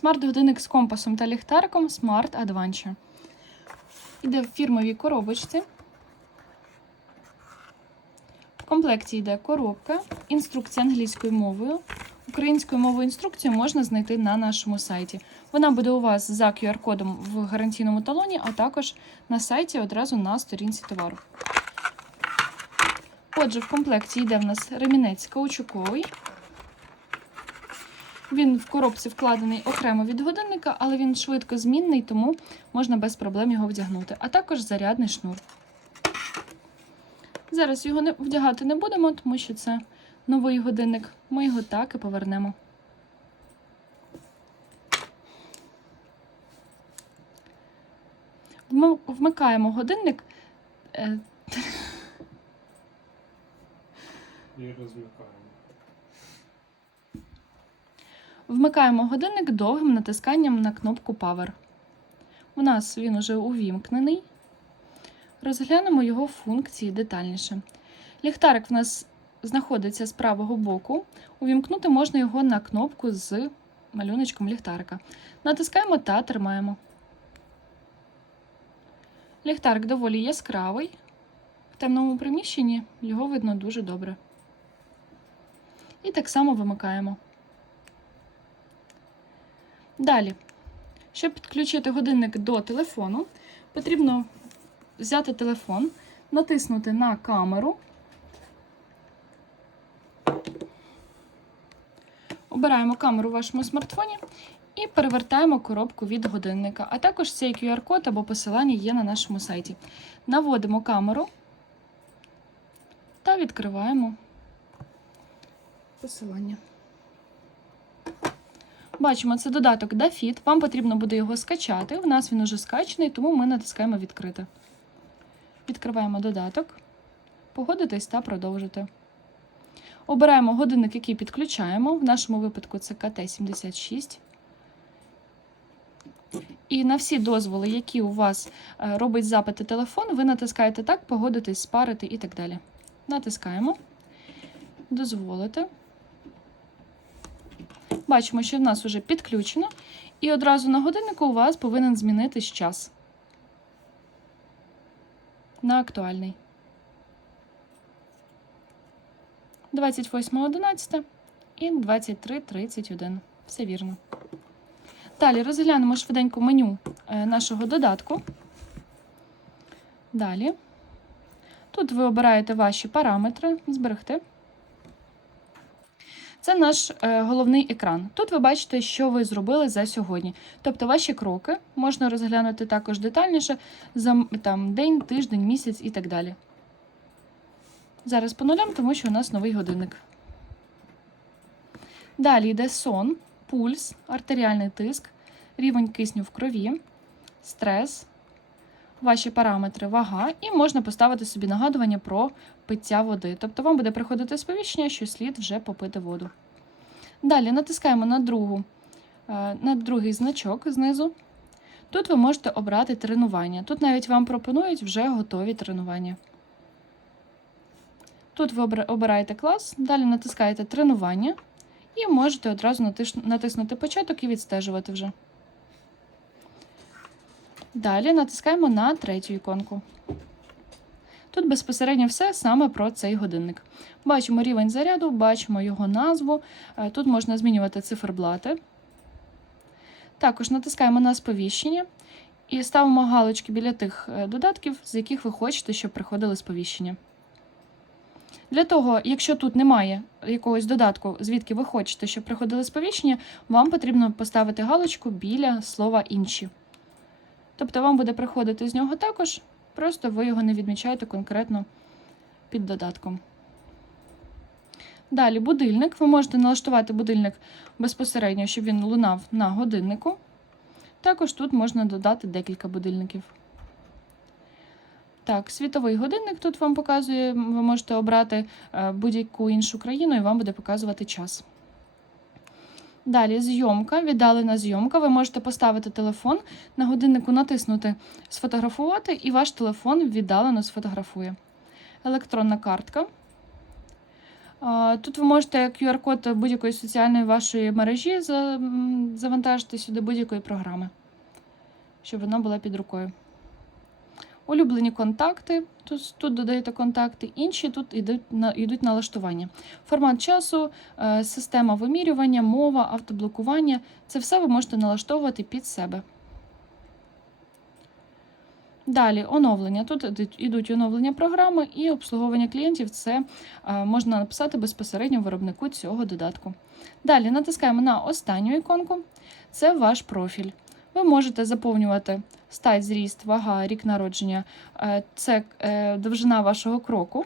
Смарт-годинник з компасом та ліхтариком Smart Adventure. Іде в фірмовій коробочці. В комплекті йде коробка, інструкція англійською мовою. Українською мовою інструкцію можна знайти на нашому сайті. Вона буде у вас за QR-кодом в гарантійному талоні, а також на сайті одразу на сторінці товару. Отже, в комплекті йде в нас ремінець каучуковий. Він в коробці вкладений окремо від годинника, але він швидко змінний, тому можна без проблем його вдягнути. А також зарядний шнур. Зараз його вдягати не будемо, тому що це новий годинник. Ми його так і повернемо. Вмикаємо годинник. е, І Вмикаємо годинник довгим натисканням на кнопку Power. У нас він уже увімкнений. Розглянемо його функції детальніше. Ліхтарик в нас знаходиться з правого боку. Увімкнути можна його на кнопку з малюночком ліхтарика. Натискаємо та тримаємо. Ліхтарик доволі яскравий. В темному приміщенні його видно дуже добре. І так само вимикаємо. Далі, щоб підключити годинник до телефону, потрібно взяти телефон, натиснути на камеру, обираємо камеру у вашому смартфоні і перевертаємо коробку від годинника. А також цей QR-код або посилання є на нашому сайті. Наводимо камеру та відкриваємо посилання. Бачимо, це додаток Dafit. Вам потрібно буде його скачати. У нас він уже скачаний, тому ми натискаємо відкрити. Відкриваємо додаток, погодитись та продовжити. Обираємо годинник, який підключаємо. В нашому випадку це КТ-76. І на всі дозволи, які у вас е, робить запити телефон, ви натискаєте так, погодитись, спарити і так далі. Натискаємо. Дозволити. Бачимо, що в нас вже підключено, і одразу на годиннику у вас повинен змінитись час на актуальний. 28.11 і 23.31. Все вірно. Далі розглянемо швиденько меню е, нашого додатку. Далі. Тут ви обираєте ваші параметри, зберегти. Це наш е, головний екран. Тут ви бачите, що ви зробили за сьогодні. Тобто ваші кроки можна розглянути також детальніше за там, день, тиждень, місяць і так далі. Зараз по нулям, тому що у нас новий годинник. Далі йде сон, пульс, артеріальний тиск, рівень кисню в крові, стрес, ваші параметри, вага, і можна поставити собі нагадування про пиття води. Тобто вам буде приходити сповіщення, що слід вже попити воду. Далі натискаємо на, другу, е, на другий значок знизу. Тут ви можете обрати тренування. Тут навіть вам пропонують вже готові тренування. Тут ви обираєте клас, далі натискаєте тренування і можете одразу натиснути початок і відстежувати вже. Далі натискаємо на третю іконку. Тут безпосередньо все саме про цей годинник. Бачимо рівень заряду, бачимо його назву. Е, Тут можна змінювати циферблати. Також натискаємо на сповіщення і ставимо галочки біля тих е, додатків, з яких ви хочете, щоб приходили сповіщення. Для того, якщо тут немає якогось додатку, звідки ви хочете, щоб приходили сповіщення, вам потрібно поставити галочку біля слова інші. Тобто вам буде приходити з нього також, просто ви його не відмічаєте конкретно під додатком. Далі будильник. Ви можете налаштувати будильник безпосередньо, щоб він лунав на годиннику. Також тут можна додати декілька будильників. Так, світовий годинник тут вам показує, ви можете обрати е, будь-яку іншу країну і вам буде показувати час. Далі зйомка, віддалена зйомка. Ви можете поставити телефон на годиннику, натиснути Сфотографувати, і ваш телефон віддалено сфотографує. Електронна картка. Тут ви можете QR-код будь-якої соціальної вашої мережі завантажити сюди будь-якої програми, щоб вона була під рукою. Улюблені контакти. Тут, тут додаєте контакти, інші тут йдуть, на, йдуть налаштування. Формат часу, е, система вимірювання, мова, автоблокування це все ви можете налаштовувати під себе. Далі оновлення. Тут ідуть оновлення програми і обслуговування клієнтів. Це е, можна написати безпосередньо виробнику цього додатку. Далі натискаємо на останню іконку. Це ваш профіль. Ви можете заповнювати стать, зріст, вага, рік народження, е, це е, довжина вашого кроку.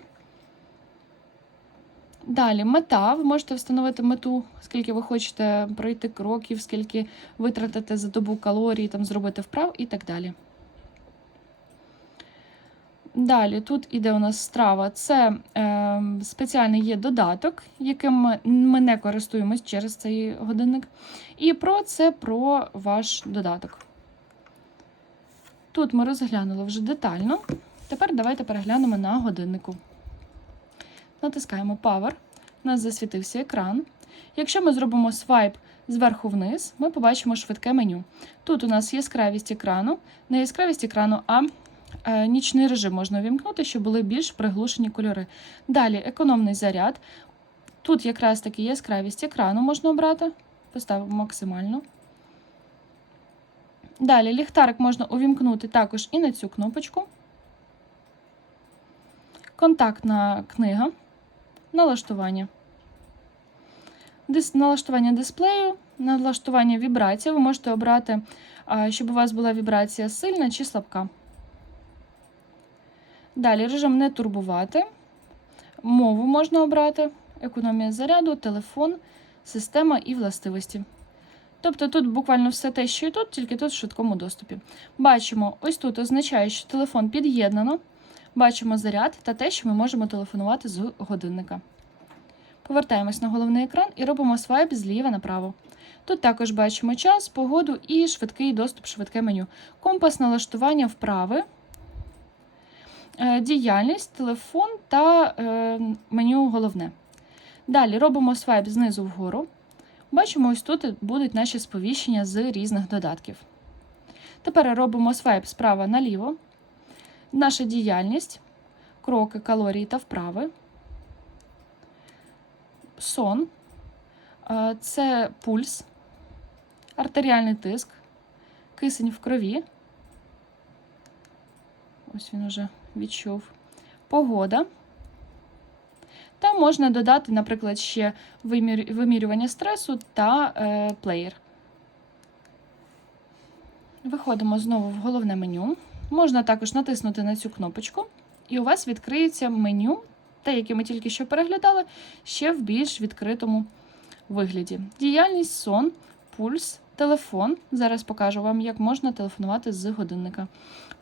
Далі мета. Ви можете встановити мету, скільки ви хочете пройти кроків, скільки витратите за добу калорій, там, зробити вправ і так далі. Далі тут іде у нас страва. Це е, спеціальний є додаток, яким ми, не користуємось через цей годинник. І про це про ваш додаток. Тут ми розглянули вже детально. Тепер давайте переглянемо на годиннику. Натискаємо Power. У нас засвітився екран. Якщо ми зробимо свайп зверху вниз, ми побачимо швидке меню. Тут у нас яскравість екрану, не яскравість екрану, а нічний режим можна увімкнути, щоб були більш приглушені кольори. Далі економний заряд. Тут якраз таки яскравість екрану можна обрати. Поставимо максимально. Далі ліхтарик можна увімкнути також і на цю кнопочку. Контактна книга. Налаштування. Дис- Налаштування дисплею, налаштування вібрації. Ви можете обрати, щоб у вас була вібрація сильна чи слабка. Далі режим не турбувати. Мову можна обрати, економія заряду, телефон, система і властивості. Тобто тут буквально все те, що і тут, тільки тут в швидкому доступі. Бачимо, ось тут означає, що телефон під'єднано. Бачимо заряд та те, що ми можемо телефонувати з годинника. Повертаємось на головний екран і робимо свайп зліва направо. Тут також бачимо час, погоду і швидкий доступ, швидке меню. Компас налаштування вправи, діяльність, телефон та е, меню головне. Далі робимо свайп знизу вгору. Бачимо, ось тут будуть наші сповіщення з різних додатків. Тепер робимо свайп справа наліво. Наша діяльність, кроки, калорії та вправи. Сон. Е, Це пульс, артеріальний тиск, кисень в крові. Ось він уже відчув. Погода. Та можна додати, наприклад, ще вимір... вимірювання стресу та е, плеєр. Виходимо знову в головне меню. Можна також натиснути на цю кнопочку, і у вас відкриється меню, те, яке ми тільки що переглядали, ще в більш відкритому вигляді. Діяльність, сон, пульс, телефон. Зараз покажу вам, як можна телефонувати з годинника.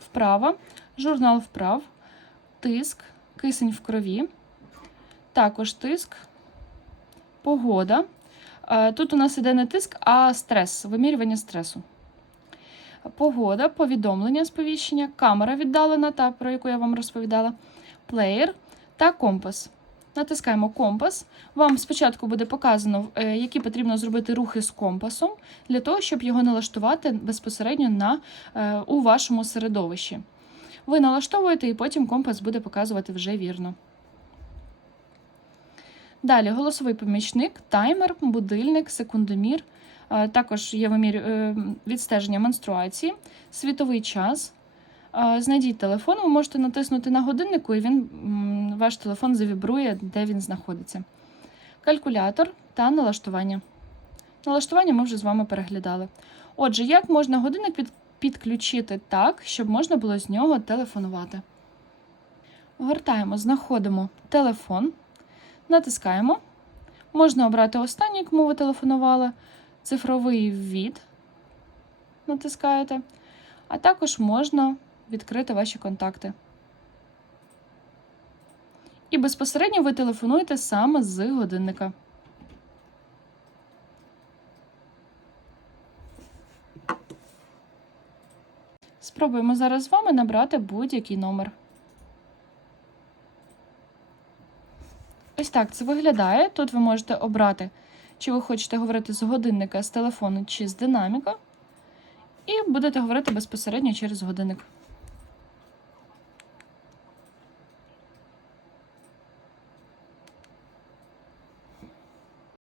Вправа, журнал вправ, тиск, кисень в крові, також тиск, погода. Е, Тут у нас іде не тиск, а стрес, вимірювання стресу. Погода, повідомлення, сповіщення, камера віддалена, та про яку я вам розповідала, плеєр та компас. Натискаємо компас. Вам спочатку буде показано, е, які потрібно зробити рухи з компасом, для того, щоб його налаштувати безпосередньо на, е, у вашому середовищі. Ви налаштовуєте, і потім компас буде показувати вже вірно. Далі голосовий помічник, таймер, будильник, секундомір. Е, Також є вимір відстеження менструації, світовий час. Знайдіть телефон, ви можете натиснути на годиннику, і він, ваш телефон завібрує, де він знаходиться. Калькулятор та налаштування. Налаштування ми вже з вами переглядали. Отже, як можна годинник під, підключити так, щоб можна було з нього телефонувати? Гортаємо, знаходимо телефон, натискаємо. Можна обрати останній, кому ви телефонували цифровий ввід натискаєте, а також можна відкрити ваші контакти. І безпосередньо ви телефонуєте саме з годинника. Спробуємо зараз з вами набрати будь-який номер. Ось так це виглядає. Тут ви можете обрати, чи ви хочете говорити з годинника, з телефону чи з динаміка. І будете говорити безпосередньо через годинник.